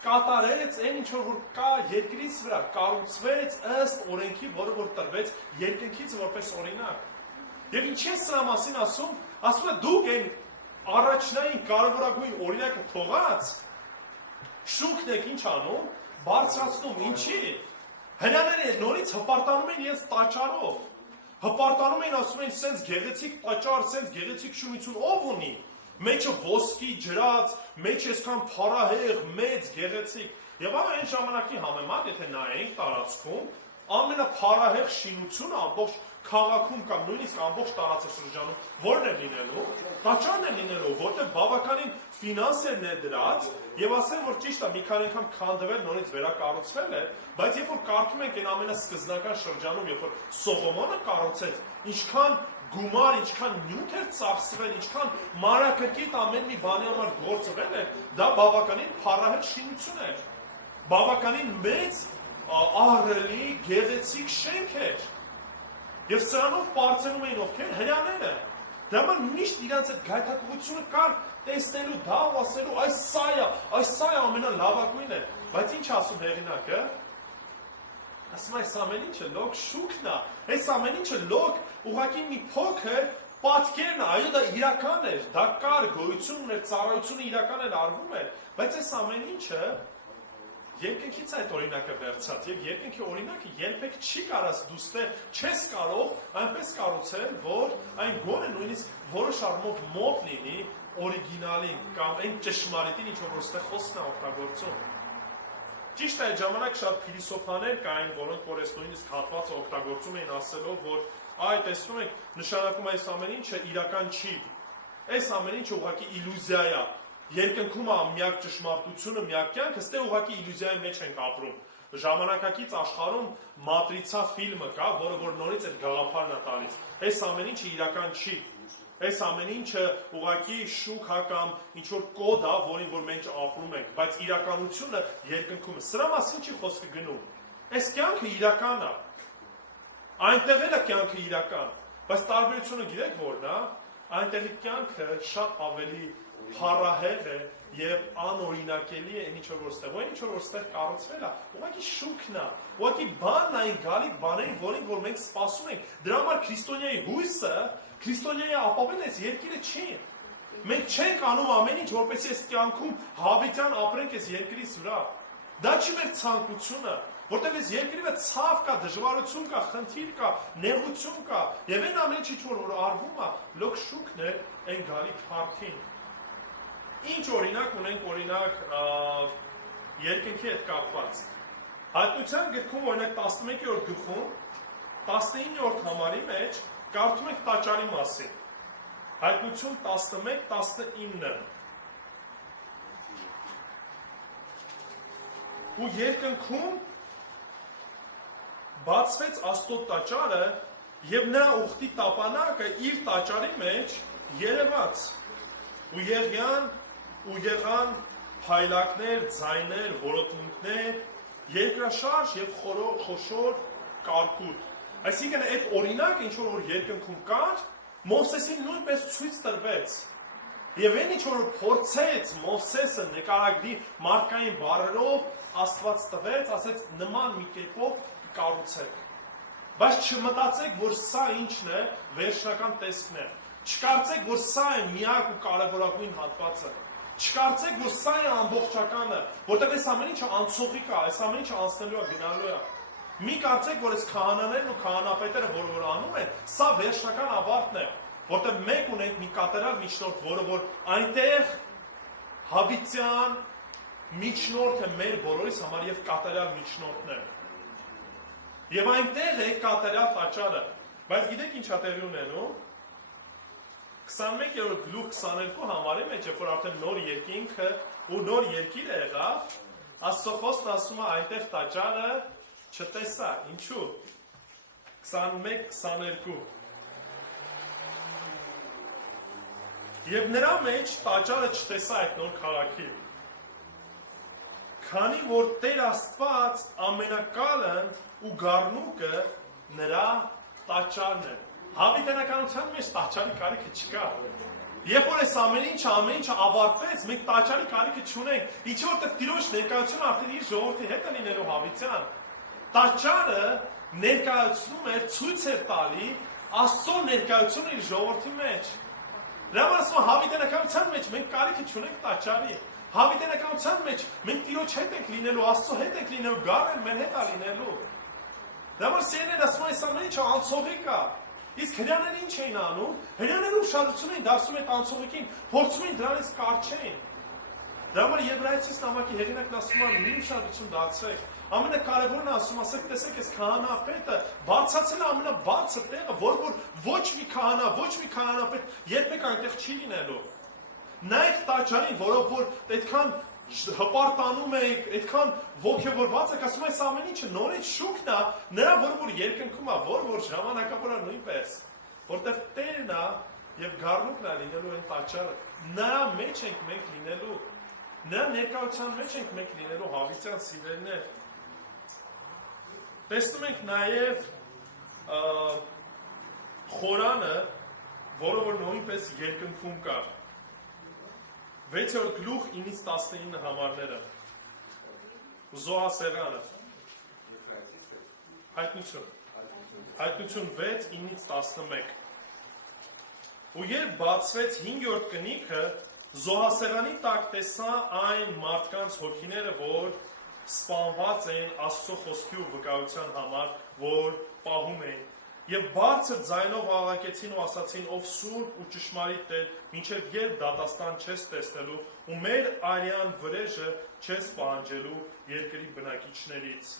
կատարեց այն ինչ որ կա երկրից վրա, կառուցվեց ըստ օրենքի, որը որ տրվեց երկնքից որպես օրինակ։ Եվ ինչ է սրա մասին ասում, ասում է դուք այն առաջնային կարևորագույն օրինակը թողած, շուկն եք ինչ անում, բարձրացնում, ինչի, հնաները նորից հպարտանում են իրենց տաճարով, հպարտանում են ասում են սենց գեղեցիկ տաճար, սենց գեղեցիկ շինություն ով ունի, մեջը ոսկի ջրած, մեջ այսքան փառահեղ, մեծ, գեղեցիկ, եւ այն ժամանակի համեմատ, եթե նայենք տարածքում, ամենափառահեղ շինությունը ամբողջ քաղաքում կամ նույնիսկ ամբողջ տարածաշրջանում որն է լինելու, տաճարն է լինելու, որտեղ բավականին ֆինանսերն է դրած, եւ ասեմ որ ճիշտ է, մի քանի անգամ քանդվել, նորից վերակառուցվել է, բայց երբ որ կարդում ենք այն ամենասկզբնական շրջանում, երբ որ Սողոմոնը կառուցեց, ինչքան գումար, ինչքան նյութ էր ծախսվել, ինչքան մանրակրկիտ ամեն մի բանի համար գործվել էր, դա բավականին փառահեղ շինություն էր, բավականին մեծ ահռելի գեղեցիկ շենք էր։ Եվ սրանով բարձրանում էին ովքեր հրյաները։ Դա համար միշտ իրանց այդ գայթակղությունը կար տեսնելու դա ու ասելու այս սա է ամենալավագույնն է։ Բայց ինչ ասում հեղինակը։ Ասում այս ամեն ինչը լոկ շուկն է։ Այս ամեն ինչը լոկ ուղղակի մի փոքր պատկերն է, այո դա իրական էր, դա կար, գոյություն ուներ, ծառայությունը իրական էր արվում էր, բայց այս ամեն ինչը երկնքից այդ օրինակը վերցած եւ երկնքի օրինակը երբեք չի կարած դուստել, չես կարող այնպես կառուցել, որ այն գոնե նույնիսկ որոշ առումով մոտ լինի օրիգինալին կամ այն ճշմարիտին, ինչ որ ոստեղ խոսքն է օգտագործում։ Ճիշտ է, այդ ժամանակ շատ փիլիսոփաներ կային, որոնք որ այս նույնիսկ հատվածը օգտագործում էին ասելով, որ այ տեսնում եք, նշանակում այս ամեն ինչը իրական չի։ Այս ամեն ինչը ուղղակի իլյուզիա է։ Երկնքում է միակ ճշմարտությունը, միակ կյանքը, ստե ուղղակի իլյուզիայի մեջ ենք ապրում։ Ժամանակակից աշխարհում Մատրիցա ֆիլմը կա, որը որ նորից այդ գաղափարն է տալիս։ Այս ամեն ինչը իրական չի։ Այս ամեն ինչը ուղղակի շուկ հա կամ ինչ որ կոդ է, որին որ մենք ապրում ենք, բայց իրականությունը երկնքում է։ Սրա մասին չի խոսքը գնում։ Այս կյանքը իրական է։ Այնտեղ էլ է կյանքը իրական, բայց տարբերությունը գիտեք որն է, այնտեղի կյանքը շատ ավելի փառահեղ է եւ անօրինակելի է, ինչ որ ստեղ, ինչ որ ստեղ կառուցվել է, ուղղակի շուկն է, ուղղակի բանն այն գալիք բաներին, որին որ մենք սպասում ենք։ Դրա համար քրիստոնյայի հույսը, քրիստոնյայի ապավեն այս երկիրը չի։ Մենք չենք անում ամեն ինչ, որպեսզի այս կյանքում հավիտյան ապրենք այս երկրից վրա։ Դա չի մեր ցանկությունը, որտեղ այս երկրի մեջ ցավ կա, դժվարություն կա, խնդիր կա, նեղություն կա, եւ այն ամեն ինչ որ արվում է, լոկ շուկն է այն գալիք փառքին։ Ինչ օրինակ ունենք, օրինակ երկնքի հետ կապված։ Հայտնության գրքում օրինակ 11-րդ գլխում 19-րդ համարի մեջ կարդում ենք տաճարի մասին։ Հայտնություն 11-19։ Ու երկնքում բացվեց Աստծո տաճարը եւ նրա ուխտի տապանակը իր տաճարի մեջ երևաց։ Ու եղան փայլակներ, ձայներ, որոտմունքներ, երկրաշարժ եւ խոշոր կարկուտ։ Այսինքն այդ օրինակը ինչ որ երկնքում կար, Մովսեսին նույնպես ցույց տրվեց։ Եվ այն ինչ որ փորձեց Մովսեսը նկարագրի մարդկային բառերով, Աստված տվեց, ասեց նման մի կերպով կառուցեք։ Բայց չմտածեք, որ սա ինչն է, վերջնական տեսքն է։ Չկարծեք, որ սա է միակ ու կարևորագույն հատվածը։ Չկարծեք, որ սա է ամբողջականը, որտեղ այս ամեն ինչը անցողիկ է, այս ամեն ինչը անցնելու է, գնալու է։ Մի կարծեք, որ այս քահանաներն ու քահանապետերը, որը անում են, սա վերջնական ավարտն է, որտեղ մենք ունենք մի կատարյալ միջնորդ, որը որ այնտեղ հավիտյան միջնորդ է մեր բոլորիս համար եւ կատարյալ միջնորդն է։ Եվ այնտեղ է կատարյալ տաճարը։ Բայց գիտեք ինչ է տեղի ունենում։ 21-րդ գլուխ 22 համարի մեջ, երբ որ արդեն նոր երկինքը ու նոր երկիր է եղավ, Աստծո խոսքն ասում է այնտեղ տաճարը չտեսա, ինչու։ 21-22 Եվ նրա մեջ տաճարը չտեսա այդ նոր քաղաքի։ Քանի որ Տեր Աստված ամենակալն ու գառնուկը նրա տաճարն է։ Հավիտենականության մեջ տաճարի կարիքը չկա։ Երբ որ այս ամեն ինչը ավարտվեց, մենք տաճարի կարիքը չունենք, ինչի որտեղ Տիրոջ ներկայությունը արդեն իր ժողովրդի հետ է լինելու հավիտյան։ Տաճարը ներկայացնում էր, ցույց էր տալի Աստծո ներկայությունը իր ժողովրդի մեջ։ Դրա համար ասում հավիտենականության մեջ մենք կարիքը չունենք տաճարի։ Հավիտենականության մեջ մենք Տիրոջ հետ ենք լինելու, Աստծո հետ ենք լինելու, գառը մեր հետ է լինելու։ Դրա համար սերներ ասում այս ամեն ինչը անցողիկ է։ Իսկ հրյաները ինչ էին անում, հրյաները ուշադրություն էին դարձում այդ անցողիկին, փորձում էին դրանից կարճեին։ Դրա համար Եբրայեցիս նամակի հեղինակն ասում է մի ուշադրություն դարձրեք, ամենակարևորն ասում ասեք տեսեք այս քահանապետը բարձրացել է ամենաբարձր տեղը, որ ոչ մի քահանապետ երբեք այնտեղ չի լինելու։ Նայեք տաճարին, որով որ այդքան հպարտանում եք, այդքան ոգևորված եք, ասում այս ամեն ինչը նորից շուկն է, նրա որ երկնքում է, որ ժամանակավոր է նույնպես, որտեղ Տերն է եւ գառնուկն է լինելու այն տաճարը, նրա մեջ ենք մենք լինելու, նրա ներկայության մեջ ենք մենք լինելու հավիտյան սիրելիներ։ Տեսնում ենք նաեւ խորանը, որը որ նույնպես երկնքում կար։ 6-րդ գլուխ 9-ից 19 համարները։ Զոհասեղանը։ Հայտնություն 6, 9-ից 11։ Ու երբ բացվեց 5-րդ կնիքը, զոհասեղանի տակ տեսա այն մարդկանց հոգիները, որ սպանված էին Աստծո խոսքի ու վկայության համար, որ պահում էին։ Եվ բարձր ձայնով աղաղակեցին ու ասացին, ով սուրբ ու ճշմարիտ Տեր, մինչև երբ դատաստան չես տեսնելու ու մեր արյան վրեժը չես պահանջելու երկրի բնակիչներից։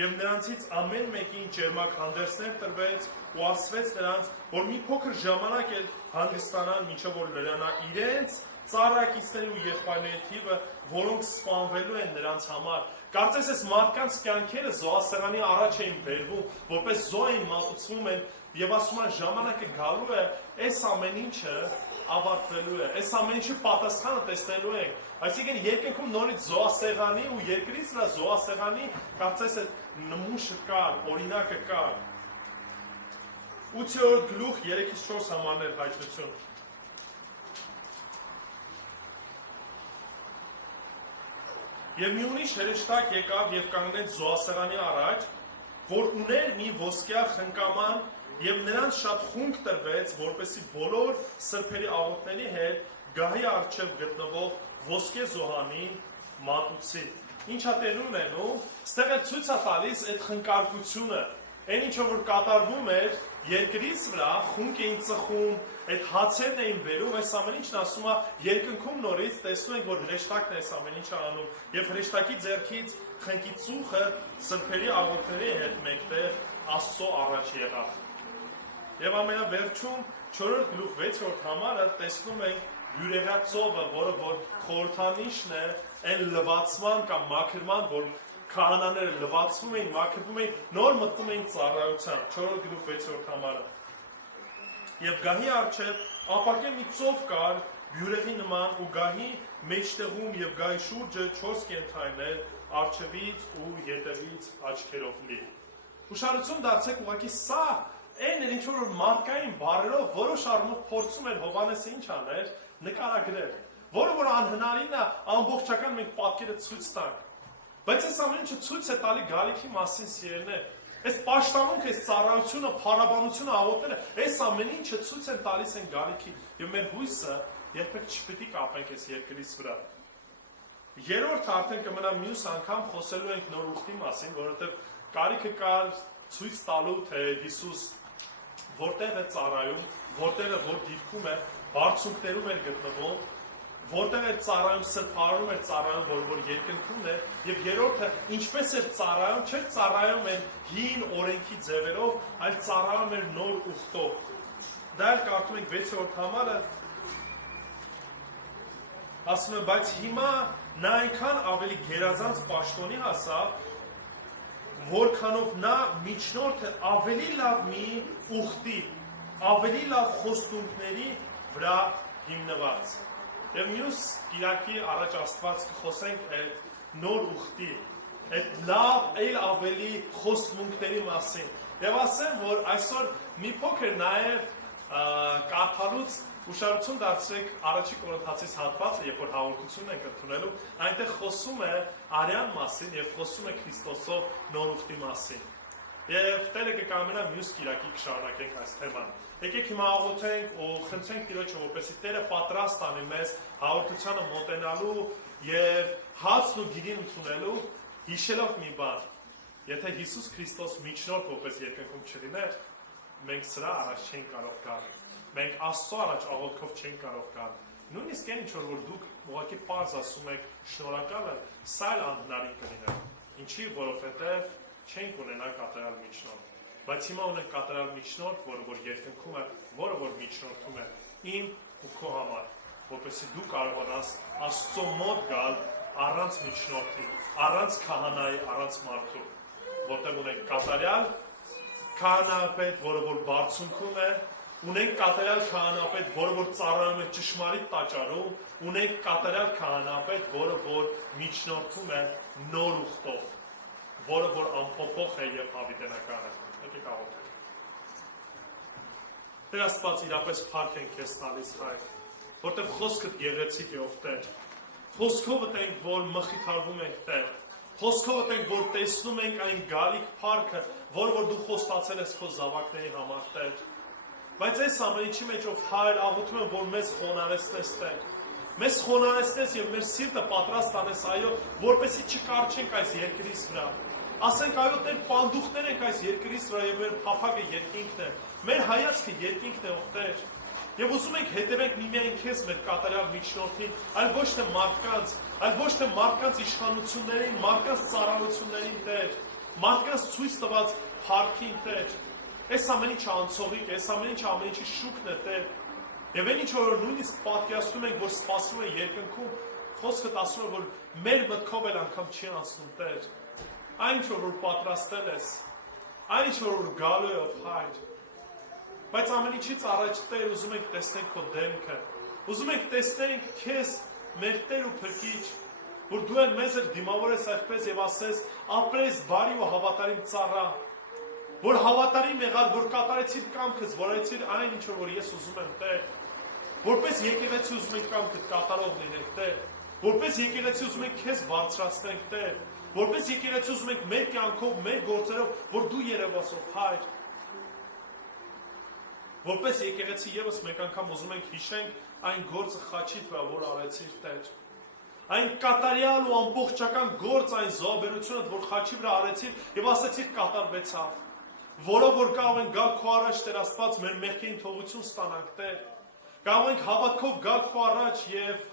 Եվ նրանցից ամեն մեկին ճերմակ հանդերձներ տրվեց ու ասվեց նրանց, որ մի փոքր ժամանակ էլ հանգստանան, մինչև որ լրանա իրենց ծառայակիցների ու եղբայրների թիվը, որոնք սպանվելու են նրանց համար։ Կարծես այս մարդկանց կյանքերը զոհասեղանի առաջ էին բերվում, որպես զոհ էին մատուցվում են, եւ ասում են ժամանակը գալու է, այս ամեն ինչը ավարտվելու է, այս ամեն ինչի պատասխանը տեսնելու ենք։ Այսինքն երկնքում նորից զոհասեղանի ու երկրից նրա զոհասեղանի կարծես այդ նմուշը կար, օրինակը կար։ 8-րդ գլուխ 3-ից 4 համարներ հայտնություն։ Եվ մի ուրիշ հրեշտակ եկավ եւ կանգնեց զոհասեղանի առաջ, որ ուներ մի ոսկյա խնկաման եւ նրան շատ խունկ տրվեց, որպեսզի բոլոր սրբերի աղոթների հետ գահի առջև գտնվող ոսկե զոհանին մատուցի։ Ինչա տեղի ունենում, ստեղ է ցույց է տալիս այդ խնկարկությունը, այն ինչը որ կատարվում էր երկրից վրա, խունկ էին ծխում, այդ հացերն էին բերում, այս ամեն ինչն ասում է երկնքում նորից տեսնում ենք, որ հրեշտակն է այս ամեն ինչը անում, եւ հրեշտակի ձեռքից խնկի ծուխը սրբերի աղոթների հետ մեկտեղ Աստծո առաջ եղավ։ Եվ ամենավերջում 4-րդ գլուխ 6-րդ համարը տեսնում ենք յուրեղածովը, որը որ խորհրդանիշն է այն լվացման կամ մաքրման, որ քահանաները լվացվում էին, մաքրվում էին, նոր մտնում էին ծառայության, 4-րդ գլուխ 6-րդ համարը։ Եվ գահի առջև ապակե մի ծով կար, բյուրեղի նման, ու գահի մեջտեղում եւ գահի շուրջը 4 կենդանիներ առջևից ու ետևից աչքերով լի։ Ուշադրություն դարձեք, ուղղակի սա այն էր, ինչ որ մարդկային բառերով որոշ առումով փորձում էր Հովհաննեսը ինչ աներ, նկարագրել, որը որ անհնարին է ամբողջական մենք պատկերը ցույց տանք։ Բայց այս ամեն ինչը ցույց է տալի գալիքի մասին սիրելիներ։ Այս պաշտամունքը, այս ծառայությունը, փառաբանությունը, աղոթները, այս ամեն ինչը ցույց են տալիս են գալիքի եւ մեր հույսը երբեք չպետք է կապենք այս երկրից վրա։ Երրորդը արդեն կմնա մյուս անգամ խոսելու ենք նոր ուխտի մասին, որովհետեւ կարիքը կար ցույց տալու թե Հիսուս որտեղ է ծառայում, որտեղ է որ դիրքում է, բարձունքներում է գտնվում։ որտեղ է ծառայում սրբարանում էր ծառայում, որ երկնքումն է, եւ երրորդը ինչպես էր ծառայում, չէ ծառայում էր հին օրենքի ձևերով, այլ ծառայում էր նոր ուխտով։ Դա էլ կարդում ենք 6-րդ համարը, ասում է, բայց հիմա նա այնքան ավելի գերազանց պաշտոնի հասավ, որքանով նա միջնորդը ավելի լավ մի ուխտի, ավելի լավ խոստումների վրա հիմնված։ Եվ մյուս կիրակի առաջ Աստված կխոսենք այդ նոր ուխտի, այդ լավ, այլ ավելի խոստումների մասին։ Եվ ասեմ, որ այսօր մի փոքր նաև կարդալուց ուշադրություն դարձրեք առաջի Կորինթացիս հատվածը, երբ որ հաղորդությունն ենք ընդունելու, այնտեղ խոսում է արյան մասին եւ խոսում է Քրիստոսով նոր ուխտի մասին։ Եվ Տերը կկամենա մյուս կիրակի կշարունակենք այս թեման։ Եկեք հիմա աղոթենք ու խնդրենք Տիրոջը, որպեսզի Տերը պատրաստ անի մեզ հաղորդությանը մոտենալու եւ հացն ու գիրին ընդունելու, հիշելով մի բան. եթե Հիսուս Քրիստոս միջնորդ որպես երկնքում չլիներ, մենք սրա առաջ չենք կարող գալ։ Մենք Աստծո առաջ աղոթքով չենք կարող գալ։ Նույնիսկ այն ինչ որ դուք ուղղակի պարզ ասում եք շնորհակալ եմ, սա էլ անհնարին կլիներ։ Ինչի, որովհետեւ չենք ունենա կատարյալ միջնորդ։ Բայց հիմա ունենք կատարյալ միջնորդ, որը որ երկնքում է, որը որ միջնորդում է իմ ու քո համար, որպեսզի դու կարողանաս Աստծո մոտ գալ առանց միջնորդի, առանց քահանայի, առանց մարդու, որտեղ ունենք կատարյալ քահանապետ, որը որ բարձունքում է, ունենք կատարյալ քահանապետ, որը որ ծառայում է ճշմարիտ տաճարում, ունենք կատարյալ քահանապետ, որը որ միջնորդում է նոր ուխտով, որը որ անփոփոխ է եւ հավիտենական է։ Եկեք աղոթենք։ Տեր Աստված, իրապես փառք ենք քեզ տալիս, Հայր, որտեղ խոսքդ գեղեցիկ է, ով Տեր։ Խոսքովդ ենք, որ մխիթարվում ենք, Տեր։ Խոսքովդ ենք, որ տեսնում ենք այն գալիք փառքը, որը որ դու խոստացել ես քո զավակների համար, Տեր։ Բայց այս ամեն ինչի մեջ ով Հայր աղոթում եմ, որ մեզ խոնարհեցնես, Տեր։ Մեզ խոնարհեցնես եւ մեր սիրտը պատրաստ անես, այո, որպեսզի չկարչենք այս երկրից վրա։ Ասենք այո, Տեր, պանդուխներ ենք այս երկրից վրա եւ մեր փափագը երկինքն է։ Մեր հայացքը երկինքն է, ով Տեր։ Եվ ուզում ենք հետևենք միմիայն քեզ մեր կատարյալ միջնորդին, այլ ոչ թե մարդկանց, այլ ոչ թե մարդկանց իշխանություններին, մարդկանց ծառայություններին, Տեր, մարդկանց ցույց տված փառքին, Տեր։ Այս ամեն ինչը անցողիկ է, այս ամեն ինչի շուկն է, Տեր։ Եվ այն ինչ որ նույնիսկ պատկերացնում ենք, որ սպասվում է երկնքում, խոսքդ ասում է, որ մեր մտքով էլ անգամ չի անցնում, Տեր։ Այն ինչ որ պատրաստել ես, այն ինչ որ գալու է, ով Հայր։ Բայց ամեն ինչից առաջ, Տեր, ուզում ենք տեսնենք քո դեմքը, ուզում ենք տեսնենք քեզ, մեր Տեր ու Փրկիչ, որ դու էլ մեզ դիմավորես այդպես եւ ասես, ապրես բարի ու հավատարիմ ծառա, որ հավատարիմ եղար, որ կատարեցիր կամքս, որ այցիր այն ինչ որ ես ուզում եմ, Տեր, որպես եկեղեցի ուզում ենք կամքդ կատարող լինենք, Տեր, որպես եկեղեցի ուզում ենք քեզ բարձրացնենք, Տեր, որպես եկեղեցի ուզում ենք մեր կյանքով, մեր գործերով, որ դու երևաս, ով Հայր։ Որպես եկեղեցի եւս մեկ անգամ ուզում ենք հիշենք այն գործը խաչիդ վրա, որ արեցիր, Տեր։ Այն կատարյալ ու ամբողջական գործ, այն զոհաբերությունը, որ խաչի վրա արեցիր եւ ասեցիր կատարվեցավ, որով որ կարող ենք գալ քո առաջ, Տեր Աստված, մեր մեղքին թողություն ստանանք, Տեր։ Կարող ենք հավատքով գալ քո առաջ եւ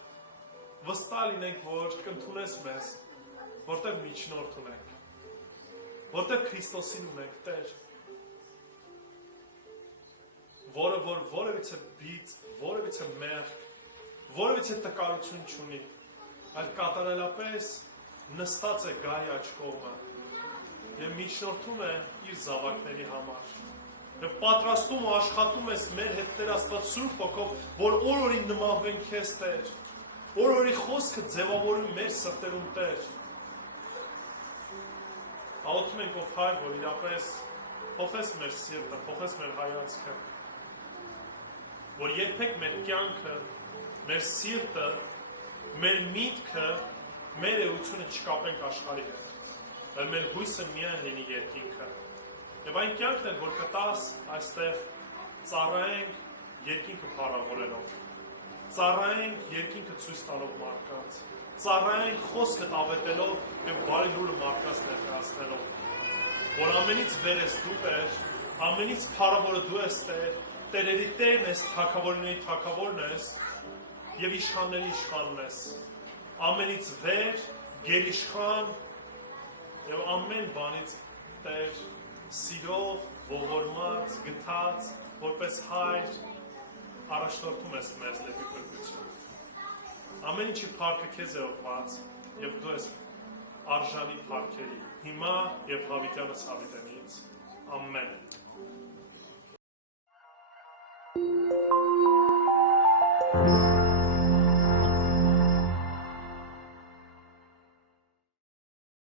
վստահ լինենք, որ կընդունես մեզ, որտեղ միջնորդ ունենք, որտեղ Քրիստոսին ունենք, Տեր, որը որ որևիցե բիծ, որևիցե մեղք, որևիցե տկարություն չունի, այլ կատարելապես նստած է գայի աջ կողմը եւ միջնորդում է իր զավակների համար։ Եվ պատրաստում ու աշխատում ես մեր հետ, Տեր Աստված, Սուրբ Հոգով, որ օր-օրին նմանվենք քեզ, Տեր, օր-օրի խոսքը ձևավորում մեր սրտերում, Տեր։ Աղոթում ենք, ով Հայր, որ իրապես փոխես մեր սիրտը, փոխես մեր հայացքը, որ երբեք մեր կյանքը, մեր սիրտը, մեր միտքը, մեր էությունը չկապենք աշխարհի հետ, այլ մեր հույսը միայն լինի երկինքը։ Եվ այն կյանքն էլ, որ կտաս այստեղ ծառայենք երկինքը փառավորելով, ծառայենք երկինքը ցույց տալով մարդկանց, ծառայենք խոսքը տավետելով եւ բարի լուրը մարդկանց ներկայացնելով, որ ամենից վեր ես դու, Տեր, ամենից փառավորը դու ես, Տեր, Տերերի Տերն ես, թագավորների թագավորն ես, եւ իշխանների իշխանն ես։ Ամենից վեր, գերիշխան եւ ամեն բանից Տեր, սիրող, ողորմած, գթած, որպես հայր առաջնորդում ես մեզ դեպի փրկություն։ Ամեն ինչի փառքը քեզ է ուղղված եւ դու ես արժանի փառքերի։ Հիմա եւ հավիտյանս հավիտենից։ Ամեն։